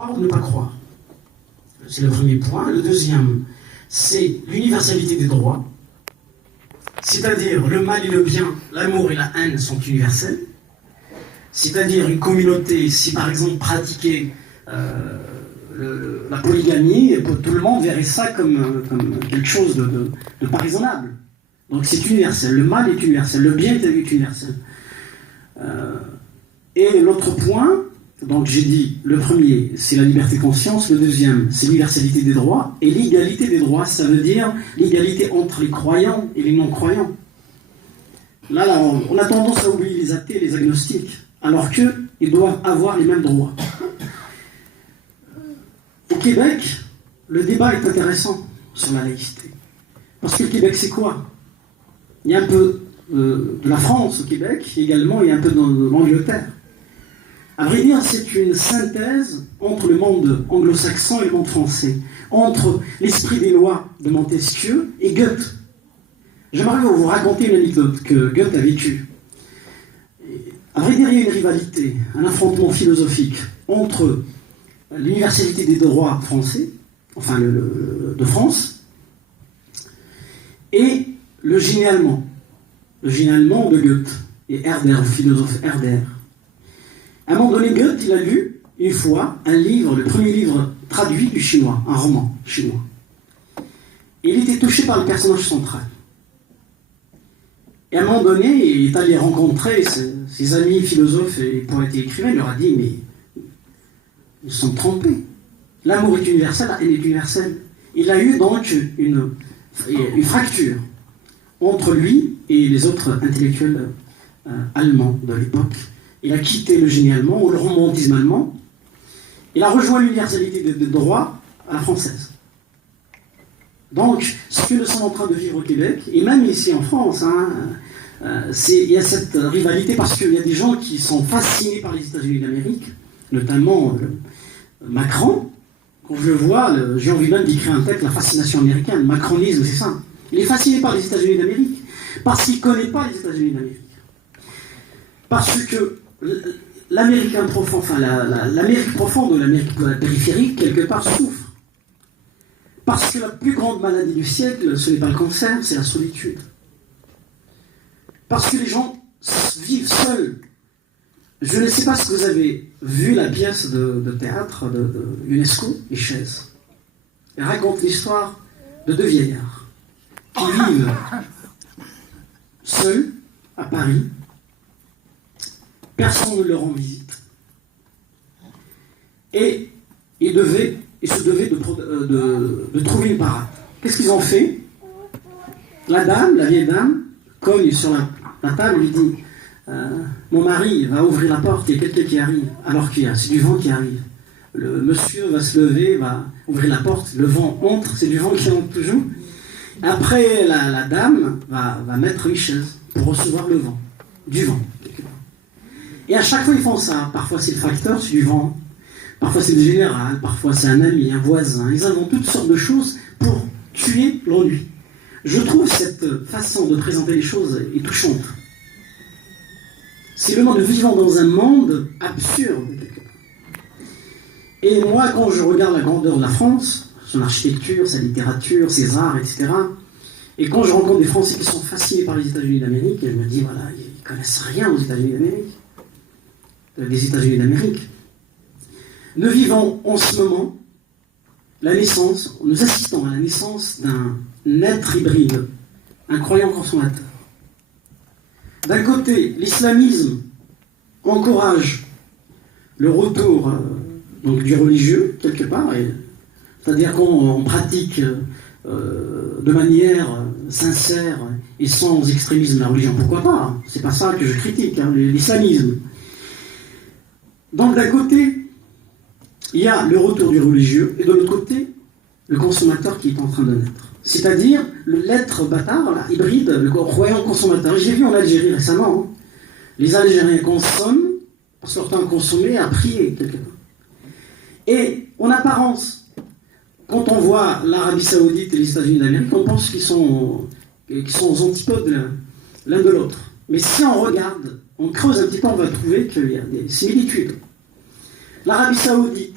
Croire ou ne pas croire. C'est le premier point. Le deuxième, c'est l'universalité des droits. C'est-à-dire le mal et le bien, l'amour et la haine sont universels. C'est-à-dire une communauté, si par exemple pratiquait la polygamie, tout le monde verrait ça comme quelque chose de pas raisonnable. Donc c'est universel, le mal est universel, le bien est universel. Et l'autre point, donc j'ai dit, le premier, c'est la liberté de conscience, le deuxième, c'est l'universalité des droits, et l'égalité des droits, ça veut dire l'égalité entre les croyants et les non-croyants. Là, on a tendance à oublier les athées et les agnostiques, alors qu'ils doivent avoir les mêmes droits. Au Québec, le débat est intéressant sur la laïcité. Parce que le Québec, c'est quoi? Il y a un peu de la France au Québec, également, il y a un peu de l'Angleterre. À vrai dire, c'est une synthèse entre le monde anglo-saxon et le monde français, entre l'esprit des lois de Montesquieu et Goethe. J'aimerais vous raconter une anecdote que Goethe a vécue. À vrai dire, il y a une rivalité, un affrontement philosophique entre l'universalité des droits français, enfin de France, et le génie allemand de Goethe, et Herder, le philosophe Herder. À un moment donné, Goethe, il a lu une fois un livre, le premier livre traduit du chinois, un roman chinois. Et il était touché par le personnage central. Et à un moment donné, il est allé rencontrer ses amis philosophes et poètes et écrivains, il leur a dit, mais ils sont trompés. L'amour est universel, la haine est universelle. Il a eu donc une fracture entre lui et les autres intellectuels allemands de l'époque. Il a quitté le génie allemand, ou le romantisme allemand. Il a rejoint l'universalité des droits à la française. Donc, ce que nous sommes en train de vivre au Québec, et même ici en France, il y a cette rivalité parce qu'il y a des gens qui sont fascinés par les États-Unis d'Amérique, notamment Macron. Quand je le vois, j'ai envie même d'écrire un texte, la fascination américaine, le macronisme, c'est ça. Il est fasciné par les États-Unis d'Amérique, parce qu'il ne connaît pas les États-Unis d'Amérique. Parce que l'Américain profond, enfin l'Amérique profonde ou l'Amérique périphérique, quelque part, souffre. Parce que la plus grande maladie du siècle, ce n'est pas le cancer, c'est la solitude. Parce que les gens vivent seuls. Je ne sais pas si vous avez vu la pièce de théâtre de UNESCO, Les Chaises. Elle raconte l'histoire de deux vieillards qui vivent seuls à Paris. Personne ne leur rend visite. Et ils se devaient de trouver une parade. Qu'est-ce qu'ils ont fait? La vieille dame, cogne sur la table et lui dit mon mari va ouvrir la porte, il y a quelqu'un qui arrive. Alors c'est du vent qui arrive. Le monsieur va se lever, va ouvrir la porte, le vent entre, c'est du vent qui entre toujours. Après, la dame va mettre une chaise pour recevoir le vent, du vent. Et à chaque fois, ils font ça. Parfois, c'est le facteur, c'est du vent. Parfois, c'est le général. Parfois, c'est un ami, un voisin. Ils inventent toutes sortes de choses pour tuer l'ennui. Je trouve cette façon de présenter les choses est touchante. C'est le monde de vivant dans un monde absurde. Et moi, quand je regarde la grandeur de la France, son architecture, sa littérature, ses arts, etc., et quand je rencontre des Français qui sont fascinés par les États-Unis d'Amérique, je me dis, voilà, ils ne connaissent rien aux États-Unis d'Amérique. Des États-Unis d'Amérique. Nous vivons en ce moment nous assistons à la naissance d'un être hybride, un croyant consommateur. D'un côté, l'islamisme encourage le retour donc, du religieux, quelque part, c'est-à-dire qu'on pratique de manière sincère et sans extrémisme la religion. Pourquoi pas? C'est pas ça que je critique, l'islamisme. Donc d'un côté, il y a le retour du religieux, et de l'autre côté, le consommateur qui est en train de naître. C'est-à-dire l'être bâtard, là, hybride, le croyant consommateur. J'ai vu en Algérie récemment, les Algériens consomment, parce que leur temps consommé a prié quelque part. Et en apparence, quand on voit l'Arabie Saoudite et les États-Unis d'Amérique, on pense qu'ils sont aux antipodes l'un de l'autre. Mais si on regarde, on creuse un petit peu, on va trouver qu'il y a des similitudes. L'Arabie Saoudite,